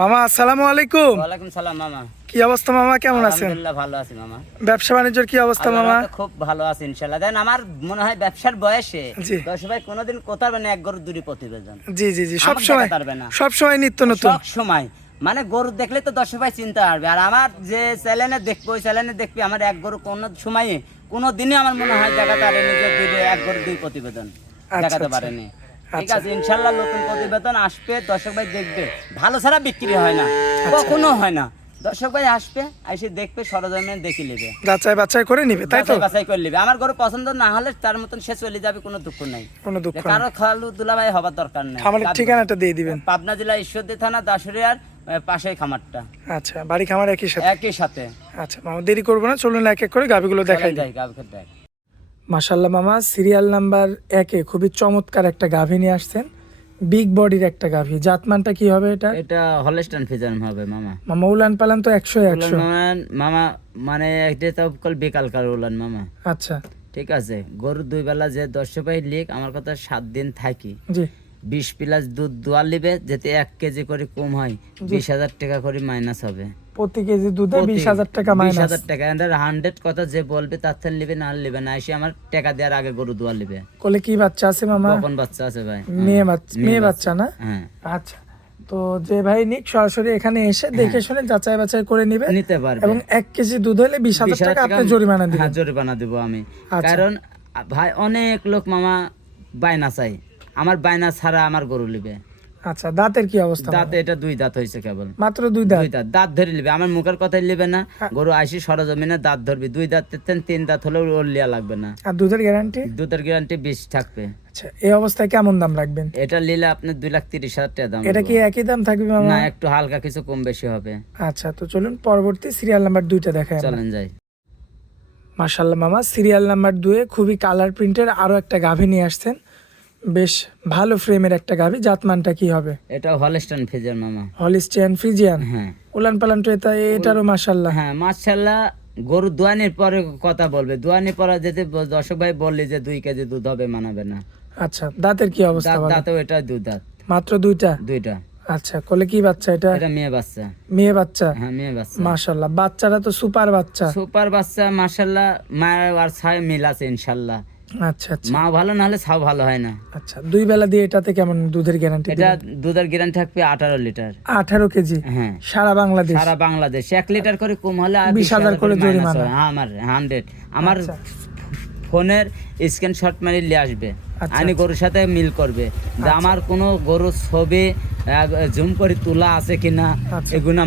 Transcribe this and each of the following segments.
মামা আসসালামু আলাইকুম। ওয়ালাইকুম সালাম মামা। কি অবস্থা মামা, কেমন আছেন? আলহামদুলিল্লাহ ভালো আছি মামা। ব্যবসা বাণিজ্যের কি অবস্থা মামা? খুব ভালো আছি ইনশাআল্লাহ। দেন আমার মনে হয় ব্যবসার বয়সে জি। দর্শক ভাই কোনোদিন কোথাও মানে এক গরু দুটি প্রতিবেদন। জি জি জি, সব আমাকে সময় দেখাতে পারবে না। সব সময় নিত্য নতুন। সব সময় মানে গরু দেখলে তো দর্শক ভাই চিন্তা পারবে। আর আমার যে চ্যানেলে দেখবো ওই চ্যানেলে দেখবি আমার এক গরু কোনো সময় কোনো দিনই আমার মনে হয় দেখাতে পারেনি যে এক গরু দুই প্রতিবেদন দেখাতে পারেনি। ঠিক আছে, ইনশাআল্লাহ নতুন প্রতিবেদন আসবে, দর্শক ভাই দেখবে। ভালো ছাড়া বিক্রি হয় না, কখনো হয় না। দর্শক ভাই আসবে, এসে দেখবে, সরজমিনে দেখে নেবে, যাচাই বাছাই করে নিবে, তাই তো? বাছাই করে নেবে। আমার গরু পছন্দ না হলে তার মতন সে চলে যাবে, কোনো দুঃখ নাই। কোনো দুঃখ নেই। কারো খালু দুলাভাই হবার দরকার নেই। খামারের ঠিকানাটা দিয়ে দিবেন। পাবনা জেলা ঈশ্বরদী থানা দাসুরিয়ার পাশে খামারটা। আচ্ছা, বাড়ি খামার একই সাথে? একই সাথে। আচ্ছা মামা, দেরি করবো না, চলুন এক এক করে গাভিগুলো দেখাই দিই। মাশাআল্লাহ মামা, সিরিয়াল নাম্বার 1-এ খুবই চমৎকার একটা গাভি নিয়ে আসছেন। বিগ বডির একটা গাভি। জাতমানটা কি হবে এটা? এটা হলস্টাইন ফ্রিজিয়ান হবে মামা। মামা উলান পালান তো 100 মামা, মানে এটা তো কল বেকালকার উলান মামা। আচ্ছা ঠিক আছে, গরু দুই বেলা যে 10 পাই লিখ, আমার কথা 7 দিন থাকি, জি 20 প্লাস দুধ দোয়া লিবে, যেতে 1 কেজি করে কম হয় 20,000 টাকা করে মাইনাস হবে। প্রতি কেজি দুধে 20,000 টাকা মাইনাস। 20,000 টাকা। এন্ড 100 কথা যে বলবে তার থেকে লিবে, না লিবে না, এসে আমার টাকা দেওয়ার আগে গরু দোয়া লিবে। কোলে কি বাচ্চা আছে মামা? কখন বাচ্চা আছে ভাই? মেয়ে বাচ্চা না? হ্যাঁ। আচ্ছা, তো যে ভাই নিক সরাসরি এখানে এসে দেখে শুনে যাচাই বাছাই করে নিতে পারবে এবং 1 কেজি দুধ হলে 20,000 টাকা আপনি জরিমানা দিবেন। হ্যাঁ, জরিমানা দেব আমি। আচ্ছা। কারণ ভাই অনেক লোক মামা বায়না চাই, আমার বায়না ছাড়া আমার গরু লিবে। আচ্ছা, দাঁতের কি অবস্থা? দাঁতে এটা 2 দাঁত হয়েছে কেবল, মাত্র 2 দাঁত? 2 দাঁত। দাঁত ধরে লিবে, আমার মুখের কথাই লিবে না। গরু আইসি সরজমিনে দাঁত ধরবি, 2 দাঁত 3 দাঁত হলেও ওর লিয়া লাগবে না। আর দুধের গ্যারান্টি? দুধের গ্যারান্টি 20 থাকবে। আচ্ছা, এই অবস্থায় কেমন দাম রাখবেন? এটা নিলে আপনি 2,30,000 টাকা দাম। এটা কি একই দাম থাকবে মামা? না, একটু হালকা কিছু কম বেশি হবে। আচ্ছা, তো চলুন পরবর্তী সিরিয়াল নাম্বার 2টা দেখাই। চলেন যাই। মাশাআল্লাহ মামা, সিরিয়াল নাম্বার 2-এ খুবই কালার প্রিন্টের আরো একটা গাভী নিয়ে আসছেন। বেশ ভালো ফ্রেমের একটা গাভী। জাতমানটা কি হবে? এটা হলস্টাইন ফ্রিজিয়ান মামা। Holstein Friesian? হ্যাঁ। উলান পালান তো এটারও মাশাআল্লাহ। হ্যাঁ মাশাআল্লাহ। গরু দোয়ানির পরে কথা বলবে, দোয়ানির পরে যদি দর্শক ভাই বললি যে 2 কেজি দুধ হবে, মানাবে না। আচ্ছা, দাঁতের কি অবস্থা? দাঁতেও এটা 2 দাঁত। মাত্র 2টা? 2টা। আচ্ছা, কোলে কি বাচ্চা এটা? এটা মেয়ে বাচ্চা। মেয়ে বাচ্চা? হ্যাঁ, মেয়ে বাচ্চা। মাশাআল্লাহ, বাচ্চারা তো সুপার বাচ্চা। সুপার বাচ্চা মাশাআল্লাহ। মায়ের আর ছায় মিল আছে ইনশাআল্লাহ। আচ্ছা আচ্ছা, মা ভালো না হলে ছাও ভালো হয় না। আচ্ছা, 2 বেলা দিয়ে এটাতে কেমন দুধের গ্যারান্টি? এটা দুধের গ্যারান্টি থাকবে 18 লিটার। 18 কেজি? হ্যাঁ। সারা বাংলাদেশ? সারা বাংলাদেশ। 1 লিটার করে কম হলে 20,000 করে জরিমানা। আমার 100 আমার ফোনের স্ক্রিনশট মারি নিয়ে আসবে, আনি গরুর সাথে মিল করবে। আমার কোনো গরুর ছবি জুম করে তোলা আছে কিনা এগুলা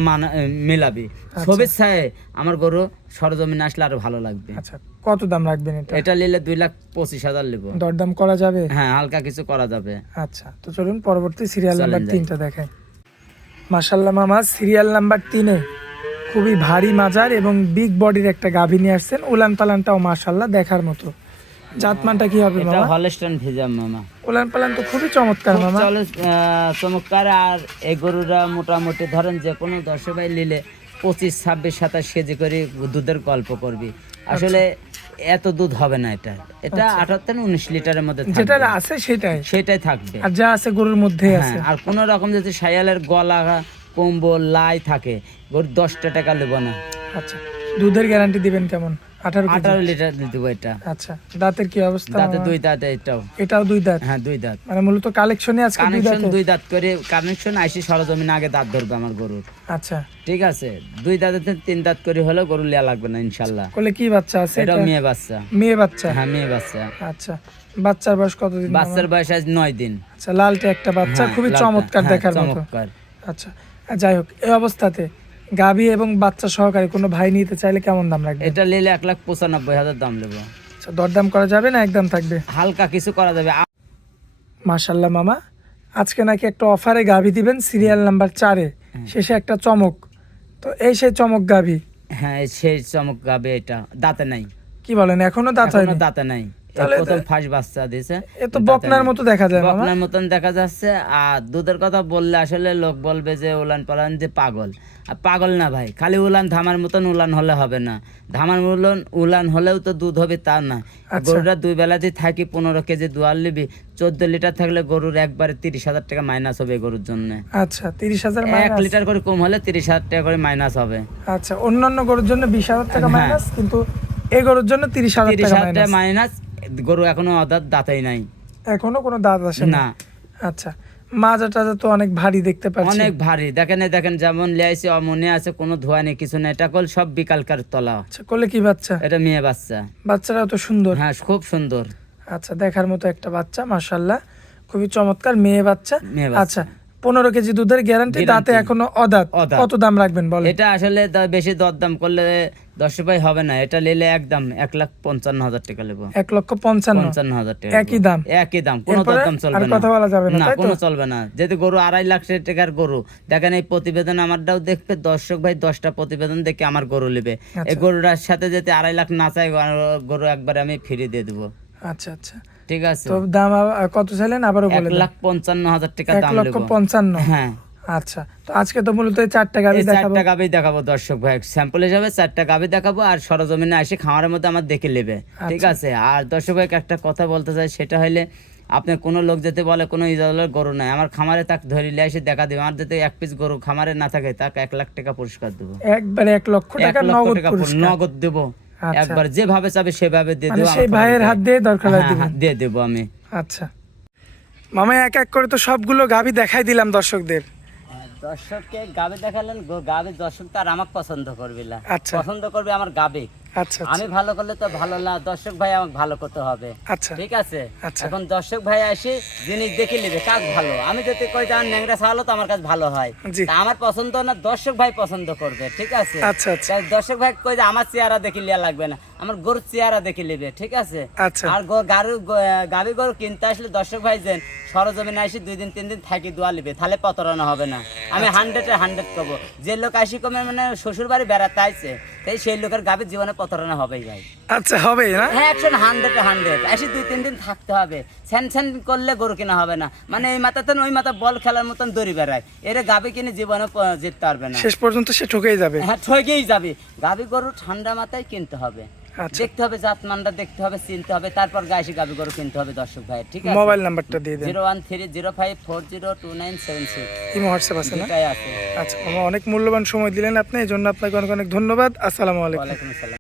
মিলাবি। ছবির ছায় আমার গরু সরজমিনে আসলে আরো ভালো লাগবে। আচ্ছা, কত দাম রাখবেন এটা? এটা নিলে 2,25,000 নেব। দরদাম করা যাবে? হ্যাঁ, হালকা কিছু করা যাবে। আচ্ছা, তো চলুন পরবর্তী সিরিয়াল নাম্বার 3টা দেখাই। মাশাআল্লাহ মামা, সিরিয়াল নাম্বার 3-এ খুবই ভারী মাজার এবং বিগ বডির একটা গাভী নিয়ে আসছেন। উলান পালানটাও মাশাআল্লাহ দেখার মতো। জাতমানটা কি হবে মামা? এটা হলস্টাইন ফ্রিজিয়ান মামা। উলান পালান তো খুবই চমৎকার মামা। চমৎকার। আর এই গরুরা মোটামুটি ধরেন যে কোনো দর্শক ভাই নিলে 25, 26, 27 কেজি করে দুধের গল্প করবি। আসলে এত দুধ হবে না। এটা 18 থেকে 19 লিটারের মধ্যে থাকবে। যেটা আছে সেটাই থাকবে। আর যা আছে গরুর মধ্যেই আছে। আর কোন রকম যদি শায়ালের গলা কম্বল লাই থাকে, গরু 10 টাকা নেব না। আচ্ছা, দুধের গ্যারান্টি দিবেন কেমন? 18 লিটার দিব এটা। আচ্ছা, দাঁতের কি অবস্থা? দাঁতে 2 দাঁত। এটাও 2 দাঁত? হ্যাঁ, 2 দাঁত। মানে মূলত কালেকশনে আজকে 2 দাঁত করে কানেকশন আইসি সরজমিন আগে দাঁত ধরবে আমার গরুর। আচ্ছা, ঠিক আছে, 2 দাঁতে 3 দাঁত করে হলেও গরু লিয়া লাগবে না ইনশাআল্লাহ। কোলে কি বাচ্চা আছে? এটা মেয়ে বাচ্চা। মেয়ে বাচ্চা? হ্যাঁ, মেয়ে বাচ্চা। আচ্ছা, বাচ্চার বয়স কতদিন? বাচ্চার বয়স আজ 9 দিন। আচ্ছা, লালটে একটা বাচ্চা, খুবই চমৎকার দেখার মতো। আচ্ছা, যাই হোক, এই অবস্থাতে গাভী এবং বাচ্চা সহকারে কোনো ভাই নিতে চাইলে কেমন দাম রাখবে? এটা নিলে 1,95,000 দাম নেব। আচ্ছা, দরদাম করা যাবে না একদম থাকবে? হালকা কিছু করা যাবে। মাশাআল্লাহ মামা, আজকে নাকি একটা অফারে গাভী দিবেন সিরিয়াল নাম্বার 4-এ, শেষে একটা চমক। তো এই সেই চমক গাভী? হ্যাঁ, সেই চমক গাবে। এটা দাঁতে নাই। কি বলেন, এখনো দাঁত হয়নি? দাঁতে নাই। তাহলে প্রথম ফার্স্ট বাচ্চা দিছে। এ তো বকনার মতো দেখা যায় মামা। বকনার মতন দেখা যাচ্ছে। আর দুধের কথা বললে আসলে লোক বলবে যে উলান পালান যে পাগল, আর পাগল না ভাই, খালি উলান ধামার মতন উলান হলে হবে না। ধামার উলান হলেও তো দুধ হবে তা না। গরুটা 2 বেলাতেই থাকি 15 কেজি দুয়ার লিবি, 14 লিটার থাকলে গরুর একবারে 30,000 টাকা মাইনাস হবে গরুর জন্য। আচ্ছা 30,000 1 মাইনাস। লিটার করে কম হলে 30,000 টাকা করে মাইনাস হবে। আচ্ছা অন্যান্য গরুর জন্য 20,000 টাকা মাইনাস, কিন্তু এই গরুর জন্য 30,000 টাকা 30,000 টাকা মাইনাস। মাইনাস। গরু এখনো দাঁতেই নাই, এখনো কোনো দাঁত আসে না। না। আচ্ছা মাজা টাজা তো অনেক ভারী দেখতে পাচ্ছি। অনেক ভারী, দেখেন যেমন লিয়াইছে অমনে আছে, কোনো ধোয়া নেই কিছু নেই। এটা কল সব বিকালকার তলা। আচ্ছা কোলে কি বাচ্চা? এটা মেয়ে বাচ্চা। বাচ্চাটাও তো সুন্দর। হ্যাঁ খুব সুন্দর। আচ্ছা দেখার মতো একটা বাচ্চা, মাশাআল্লাহ খুবই চমৎকার মেয়ে বাচ্চা। মেয়ে বাচ্চা। আচ্ছা 15 কেজি দুধের গ্যারান্টি, দাঁতে এখনো অদাঁত। অদাঁত। কত দাম রাখবেন বলেন? এটা আসলে বেশি দরদাম করলে 10 ভাই হবে না। এটা নিলে একদম 1,55,000 টাকা নেবো। 1,55,000 টাকা। একই দাম। একই দাম, কোনো এরপরে দরদাম আর চলবে না। কথা বলা যাবে না, না তাই তো? কোনো চলবে না। যেহেতু গরু 2.5 লাখ টাকার গরু, দেখেন এই প্রতিবেদন আমারটাও দেখবে দর্শক ভাই, 10টা প্রতিবেদন দেখে আমার গরু নেবে। এই গরুটার সাথে যেতে 2.5 লাখ না চাই, গরু একবারে আমি ফ্রি দিয়ে দেবো। আচ্ছা আচ্ছা ঠিক আছে। তো দাম কত চাইলেন আবারও বলে দেন? 1,55,000 টাকা দাম নেবো। 1,55,000। হ্যাঁ। আচ্ছা তো আজকে তো মূলত 4টা গাভী দেখাবো। 4টা গাভী দেখাবো দর্শক ভাই, স্যাম্পল হিসাবে 4টা গাভী দেখাবো। আর সরজমিনে এসে খামারের মধ্যে আমার দেখে নেবে। ঠিক আছে। আর দর্শক ভাই একটা কথা বলতে চাই, সেটা হইলে আপনি কোনো লোক যেতে বলে কোনো ইজাজলের গরু নাই, আমার খামারে তাকে ধরে নিয়ে এসে দেখা দেবে। আমার যাতে 1 পিস গরু খামারে না থাকে তাকে 1 লাখ টাকা পুরস্কার দেবো। একবারে 1 লক্ষ টাকা 1 লক্ষ নগদ টাকা পুরস্কার। নগদ দেবো। আচ্ছা। একবার যেভাবে চাবে সেভাবে দিয়ে মানে দেবো। সেই ভাইয়ের হাত দিয়ে দরকার হয় দিবেন। দিয়ে দেবো আমি। আচ্ছা মামা এক এক করে তো সবগুলো গাভী দেখাই দিলাম দর্শকদের। দর্শককে গাবে দেখালেন, গাবে দর্শক তো আর আমাকে পছন্দ করবে না। আচ্ছা। পছন্দ করবে আমার গাবে। আচ্ছা আমি ভালো করলে তো ভালো না, দর্শক ভাই আমাকে ভালো করতে হবে। আচ্ছা ঠিক আছে। আচ্ছা। এখন দর্শক ভাই এসে জিনিস দেখে নেবে কাজ ভালো। আমি যদি কই যে আমার ন্যাংরা ছাড়ালো তো আমার কাছে ভালো হয়, জি। তা আমার পছন্দ না, দর্শক ভাই পছন্দ করবে। ঠিক আছে। আচ্ছা আচ্ছা তাই দর্শক ভাই কই যে আমার চেহারা দেখে লিয়া লাগবে না, আমার গরুর চেহারা দেখে নেবে। ঠিক আছে। আচ্ছা আর গাভী গরু কিনতে আসলে দর্শক ভাই যেন সরজমিনে আসি 2 দিন 3 দিন থাকি দোয়া লিবে, তাহলে প্রতারণা হবে না। আমি 100-100 করবো। যে লোক আসি কমে মানে শ্বশুর বাড়ি বেড়াতে আইছে, তাই সেই লোকের গাভীর জীবনে প্রতারণা হবেই ভাই। আচ্ছা হবে না? হ্যাঁ 100 আসি 2-3 দিন থাকতে হবে। স্যান করলে গরু কেনা হবে না। মানে এই মাথাতে ওই মাথা বল খেলার মতন দড়ি বেড়ায়, এর গাভী কিনে জীবনে জিততে পারবে না। শেষ পর্যন্ত সে ঠকেই যাবে। হ্যাঁ ঠকেই যাবে। গাভী গরু ঠান্ডা মাথায় কিনতে হবে। আচ্ছা দেখতে হবে জাত মানটা, দেখতে হবে, চিনতে হবে, তারপর গায়ে গাভী গরু কিনতে হবে দর্শক ভাই। ঠিক আছে। মোবাইল নাম্বারটা দিয়ে দেন। 01305402976 ইমো হোয়াটসঅ্যাপ আছে না? এটাই আছে। আচ্ছা মামা অনেক মূল্যবান সময় দিলেন আপনি, এই জন্য আপনাকে অনেক অনেক ধন্যবাদ। আসসালামু আলাইকুম। ওয়ালাইকুম আসসালাম।